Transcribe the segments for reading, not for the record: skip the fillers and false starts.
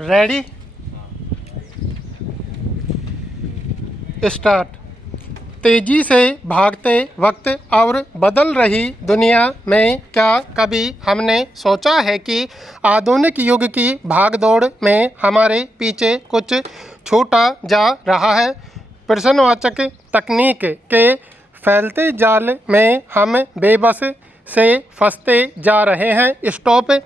Ready start. तेजी से भागते वक्त और बदल रही दुनिया में क्या कभी हमने सोचा है कि आधुनिक युग की भागदौड़ में हमारे पीछे कुछ छूटा जा रहा है। प्रश्नवाचक तकनीक के फैलते जाल में हम बेबस से फंसते जा रहे हैं। स्टॉप,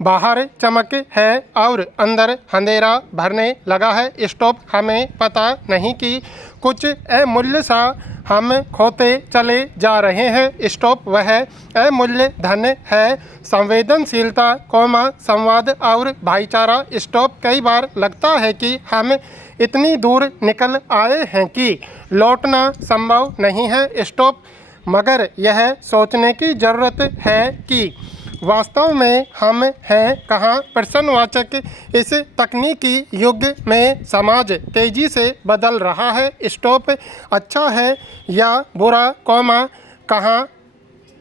बाहर चमक है और अंदर अंधेरा भरने लगा है। स्टॉप, हमें पता नहीं कि कुछ अमूल्य सा हम खोते चले जा रहे हैं। स्टॉप, वह अमूल्य धन है संवेदनशीलता, संवाद और भाईचारा। स्टॉप, कई बार लगता है कि हम इतनी दूर निकल आए हैं कि लौटना संभव नहीं है। स्टॉप, मगर यह सोचने की ज़रूरत है कि वास्तव में हम हैं कहाँ। प्रश्नवाचक, इस तकनीकी युग में समाज तेज़ी से बदल रहा है। स्टॉप, अच्छा है या बुरा, कहाँ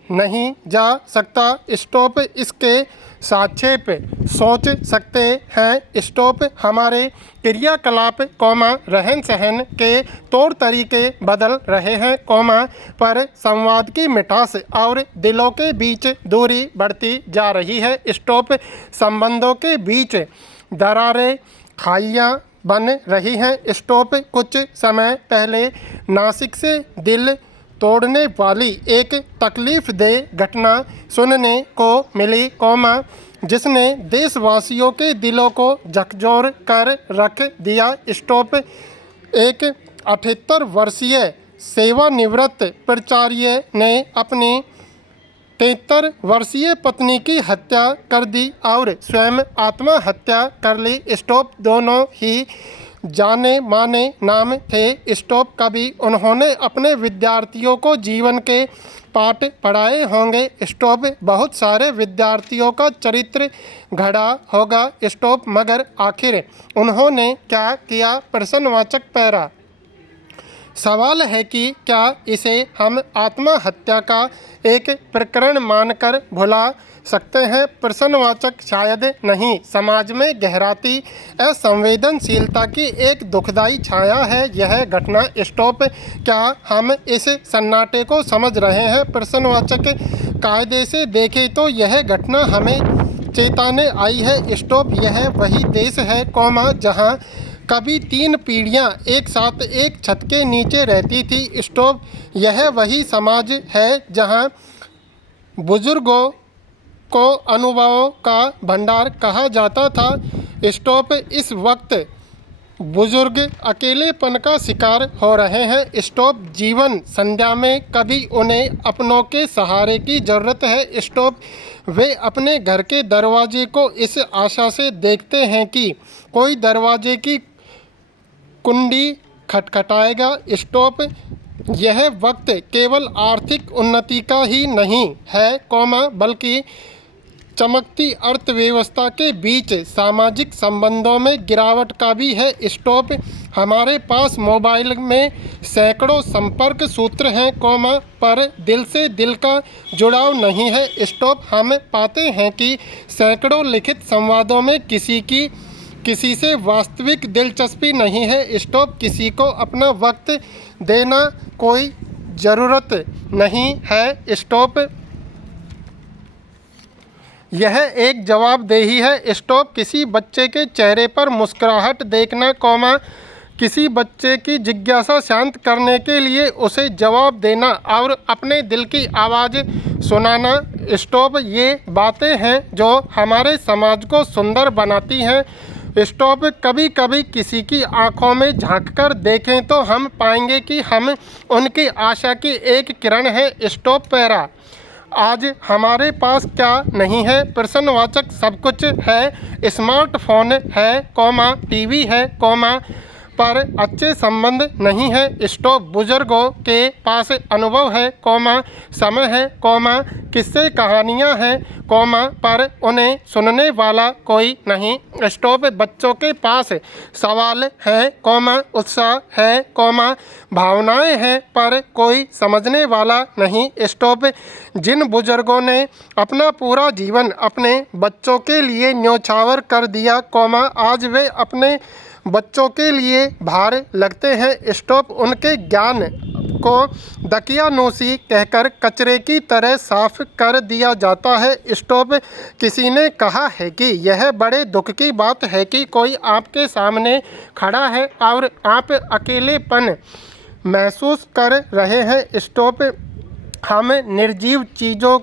नहीं जा सकता। स्टॉप, इसके संक्षेप सोच सकते हैं। स्टॉप, हमारे क्रियाकलाप, रहन सहन के तौर तरीके बदल रहे हैं, पर संवाद की मिठास और दिलों के बीच दूरी बढ़ती जा रही है। स्टॉप, संबंधों के बीच दरारें, खाइयाँ बन रही हैं। स्टॉप, कुछ समय पहले नासिक से दिल तोड़ने वाली एक तकलीफदेह घटना सुनने को मिली, जिसने देशवासियों के दिलों को झकझोर कर रख दिया। स्टॉप, एक 78 वर्षीय सेवानिवृत्त प्राचार्य ने अपनी 73 वर्षीय पत्नी की हत्या कर दी और स्वयं आत्महत्या कर ली। स्टॉप, दोनों ही जाने माने नाम थे। स्टॉप, कभी उन्होंने अपने विद्यार्थियों को जीवन के पाठ पढ़ाए होंगे। स्टॉप, बहुत सारे विद्यार्थियों का चरित्र घड़ा होगा। स्टॉप, मगर आखिर उन्होंने क्या किया। प्रश्नवाचक पैरा। सवाल है कि क्या इसे हम आत्महत्या का एक प्रकरण मानकर भुला सकते हैं। प्रश्नवाचक, शायद नहीं। समाज में गहराती असंवेदनशीलता की एक दुखदाई छाया है यह घटना। स्टॉप, क्या हम इस सन्नाटे को समझ रहे हैं। प्रश्नवाचक, कायदे से देखें तो यह घटना हमें चेताने आई है। स्टॉप, यह वही देश है, जहां कभी 3 पीढ़ियां एक साथ एक छत के नीचे रहती थी। स्टॉप, यह वही समाज है जहां बुजुर्गों को अनुभवों का भंडार कहा जाता था। स्टॉप, इस वक्त बुजुर्ग अकेलेपन का शिकार हो रहे हैं। स्टॉप, जीवन संध्या में कभी उन्हें अपनों के सहारे की ज़रूरत है। स्टॉप, वे अपने घर के दरवाजे को इस आशा से देखते हैं कि कोई दरवाजे की कुंडी खटखटाएगा। स्टॉप, यह वक्त केवल आर्थिक उन्नति का ही नहीं है, बल्कि चमकती अर्थव्यवस्था के बीच सामाजिक संबंधों में गिरावट का भी है। स्टॉप, हमारे पास मोबाइल में सैकड़ों संपर्क सूत्र हैं, पर दिल से दिल का जुड़ाव नहीं है। स्टॉप, हम पाते हैं कि सैकड़ों लिखित संवादों में किसी से वास्तविक दिलचस्पी नहीं है। स्टॉप, किसी को अपना वक्त देना कोई ज़रूरत नहीं है। स्टॉप, यह एक जवाबदेही है। स्टॉप, किसी बच्चे के चेहरे पर मुस्कुराहट देखना, किसी बच्चे की जिज्ञासा शांत करने के लिए उसे जवाब देना और अपने दिल की आवाज़ सुनाना। स्टॉप, ये बातें हैं जो हमारे समाज को सुंदर बनाती हैं। स्टॉप, कभी कभी किसी की आंखों में झांककर देखें तो हम पाएंगे कि हम उनकी आशा की एक किरण है। Stop para. आज हमारे पास क्या नहीं है। प्रश्नवाचक, सब कुछ है। स्मार्टफोन है, टीवी है, पर अच्छे संबंध नहीं है। स्टॉप बुजुर्गों के पास अनुभव है, समय है, किस्से कहानियाँ हैं, पर उन्हें सुनने वाला कोई नहीं। स्टॉप बच्चों के पास सवाल है, उत्साह है, भावनाएं हैं, पर कोई समझने वाला नहीं। स्टॉप जिन बुजुर्गों ने अपना पूरा जीवन अपने बच्चों के लिए न्यौछावर कर दिया, आज वे अपने बच्चों के लिए भार लगते हैं। स्टॉप उनके ज्ञान को दकियानूसी कहकर कचरे की तरह साफ कर दिया जाता है। स्टॉप किसी ने कहा है कि यह बड़े दुख की बात है कि कोई आपके सामने खड़ा है और आप अकेलेपन महसूस कर रहे हैं। स्टॉप हम निर्जीव चीज़ों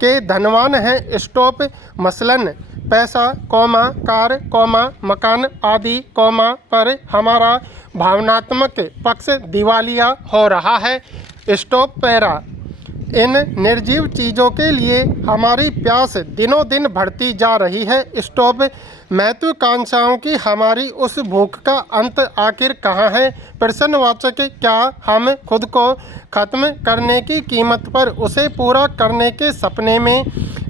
के धनवान हैं। स्टॉप मसलन पैसा, कार, मकान आदि, पर हमारा भावनात्मक पक्ष दिवालिया हो रहा है। स्टॉप पैरा इन निर्जीव चीज़ों के लिए हमारी प्यास दिनों दिन बढ़ती जा रही है। स्टॉप महत्वाकांक्षाओं की हमारी उस भूख का अंत आखिर कहाँ है? प्रश्नवाचक। क्या हम खुद को खत्म करने की कीमत पर उसे पूरा करने के सपने में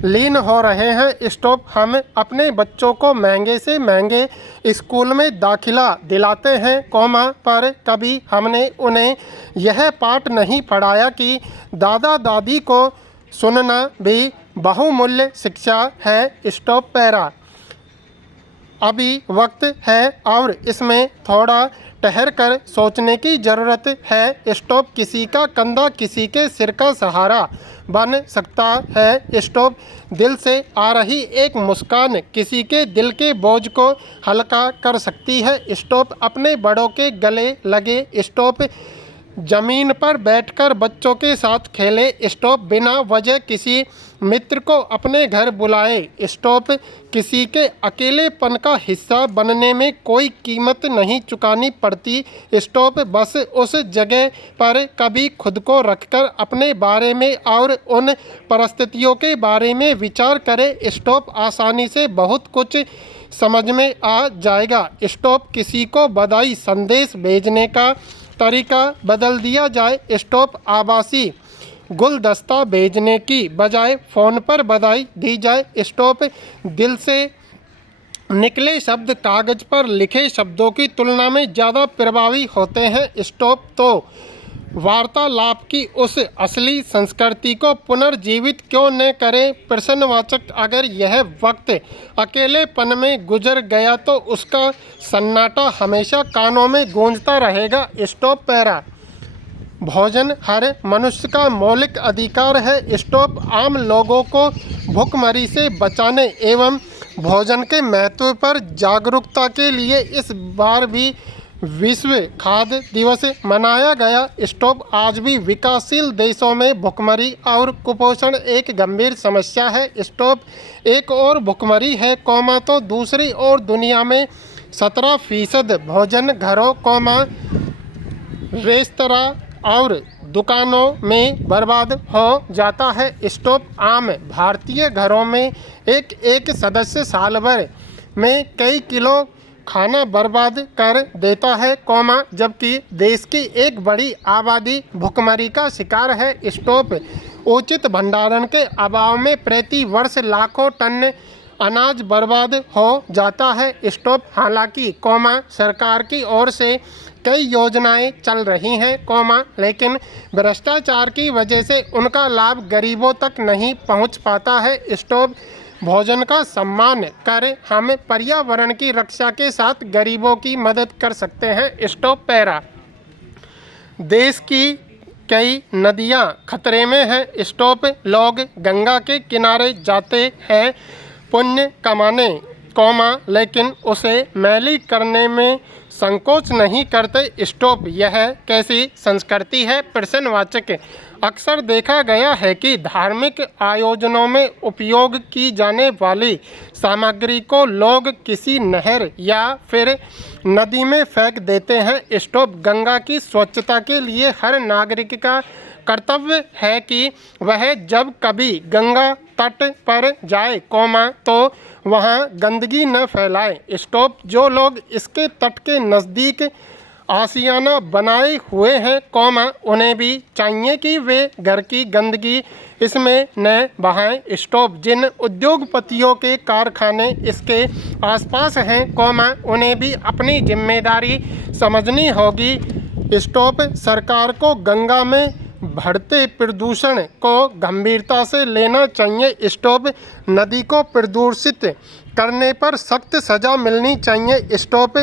लीन हो रहे हैं? स्टॉप हम अपने बच्चों को महंगे से महंगे स्कूल में दाखिला दिलाते हैं, पर कभी हमने उन्हें यह पाठ नहीं पढ़ाया कि दादा दादी को सुनना भी बहुमूल्य शिक्षा है। स्टॉप पैरा अभी वक्त है और इसमें थोड़ा ठहर कर सोचने की ज़रूरत है। स्टॉप किसी का कंधा किसी के सिर का सहारा बन सकता है। स्टॉप दिल से आ रही एक मुस्कान किसी के दिल के बोझ को हल्का कर सकती है। स्टॉप अपने बड़ों के गले लगे। स्टॉप ज़मीन पर बैठकर बच्चों के साथ खेले। स्टॉप बिना वजह किसी मित्र को अपने घर बुलाए। स्टॉप किसी के अकेलेपन का हिस्सा बनने में कोई कीमत नहीं चुकानी पड़ती। स्टॉप बस उस जगह पर कभी खुद को रखकर अपने बारे में और उन परिस्थितियों के बारे में विचार करे। स्टॉप आसानी से बहुत कुछ समझ में आ जाएगा। स्टॉप किसी को बधाई संदेश भेजने का तरीका बदल दिया जाए। स्टॉप आभासी गुलदस्ता भेजने की बजाय फ़ोन पर बधाई दी जाए। स्टॉप दिल से निकले शब्द कागज़ पर लिखे शब्दों की तुलना में ज़्यादा प्रभावी होते हैं। स्टॉप तो वार्तालाप की उस असली संस्कृति को पुनर्जीवित क्यों न करें? प्रश्नवाचक। अगर यह वक्त अकेलेपन में गुजर गया तो उसका सन्नाटा हमेशा कानों में गूंजता रहेगा। स्टॉप पैरा भोजन हर मनुष्य का मौलिक अधिकार है। स्टॉप आम लोगों को भूखमरी से बचाने एवं भोजन के महत्व पर जागरूकता के लिए इस बार भी विश्व खाद्य दिवस मनाया गया। स्टॉप आज भी विकासशील देशों में भूखमरी और कुपोषण एक गंभीर समस्या है। स्टॉप एक और भूखमरी है, तो दूसरी ओर दुनिया में 17% भोजन घरों, रेस्तरां और दुकानों में बर्बाद हो जाता है। स्टॉप आम भारतीय घरों में एक सदस्य साल भर में कई किलो खाना बर्बाद कर देता है, जबकि देश की एक बड़ी आबादी भूखमरी का शिकार है। स्टॉप उचित भंडारण के अभाव में प्रति वर्ष लाखों टन अनाज बर्बाद हो जाता है। स्टॉप हालांकि सरकार की ओर से कई योजनाएं चल रही हैं, लेकिन भ्रष्टाचार की वजह से उनका लाभ गरीबों तक नहीं पहुंच पाता है। स्टॉप भोजन का सम्मान कर हम पर्यावरण की रक्षा के साथ गरीबों की मदद कर सकते हैं। स्टॉप पैरा देश की कई नदियां खतरे में हैं। स्टॉप लोग गंगा के किनारे जाते हैं पुण्य कमाने, लेकिन उसे मैली करने में संकोच नहीं करते। स्टॉप यह कैसी संस्कृति है? प्रश्नवाचक। अक्सर देखा गया है कि धार्मिक आयोजनों में उपयोग की जाने वाली सामग्री को लोग किसी नहर या फिर नदी में फेंक देते हैं। स्टॉप गंगा की स्वच्छता के लिए हर नागरिक का कर्तव्य है कि वह जब कभी गंगा तट पर जाए, तो वहाँ गंदगी न फैलाए। स्टॉप। जो लोग इसके तट के नज़दीक आशियाना बनाए हुए हैं, उन्हें भी चाहिए कि वे घर की गंदगी इसमें न बहाएं। स्टॉप। जिन उद्योगपतियों के कारखाने इसके आसपास हैं, उन्हें भी अपनी जिम्मेदारी समझनी होगी। स्टॉप। सरकार को गंगा में बढ़ते प्रदूषण को गंभीरता से लेना चाहिए। स्टॉप। नदी को प्रदूषित करने पर सख्त सज़ा मिलनी चाहिए। स्टॉप।